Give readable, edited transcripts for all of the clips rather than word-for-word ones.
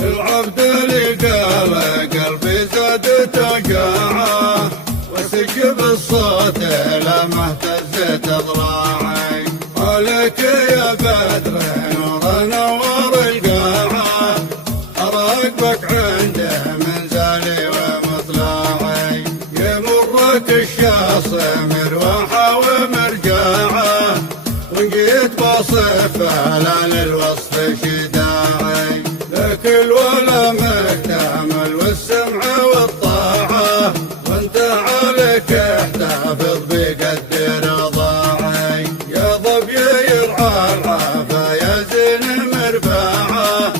العبد لقى قلبي زاد تجاعه، وسق بالصوت لما اهتزت اضلاعي. عليك يا بدر نور نور القاعه، اراقبك عند منزلي ومطلعي. يمرك الشاص مروحه ومرجاعه، وجيت بصف على للوصف شداعي. لك الولا مكتمل والسمع والطاعه، وانت عليك احتفظ بقد رضاعي. يا ظبي يرعى العافا يا زين مرفاعه،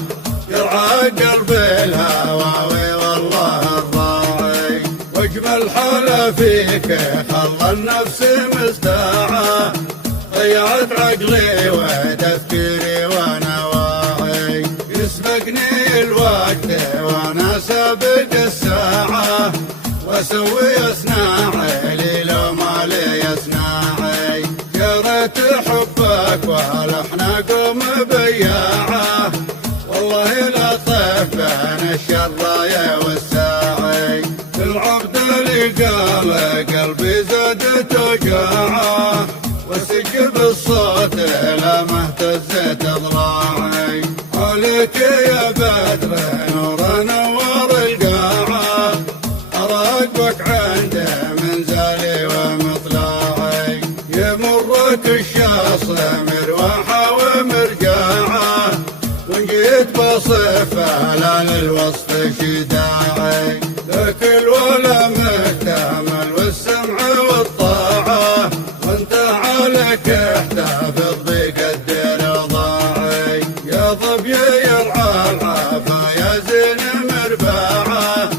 يرعى قلبي الهواوي والله الراعي. واجمل حاله فيك خلى النفس مستاعه، ضيعت عقلي وتفكيري وانا واعي. يسبقني الوقت وانا سابق الساعه، واسوي اصناعي لي لو ما لي اصناعي. يا ريت حبك والاحنا قوم بياعه، والله لا طيف بين الشرايه والساعي. العبد لقى قلبي زاد توجاعه، وسق بالصوت لما اهتزت اضلاعي. عليك يا بدر نور نور القاعه، اراقبك عند منزلي ومطلعي. يمرك الشاص مروحه ومرجاعه، وجيت بصف على للوصف شداعي. لك الولا مكتمل والسمع والطاعه، وانت عليك احتفظ بقد رضاعي. يا ظبي يرعى العافا يا زين مرفاعه،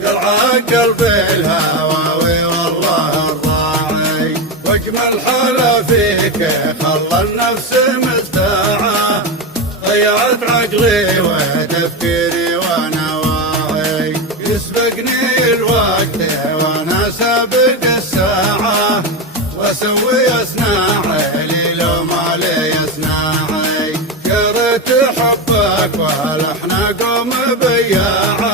يرعى قلبي الهواوي والله الراعي. واجمل حاله فيك خلى النفس مستاعه، ضيعت عقلي وتفكيري وانا واعي. يسبقني الوقت وانا سابق الساعه، واسوي اصناعي لي لو ما لي اصناعي. يا ريت حبك والاحنا قوم بياعه،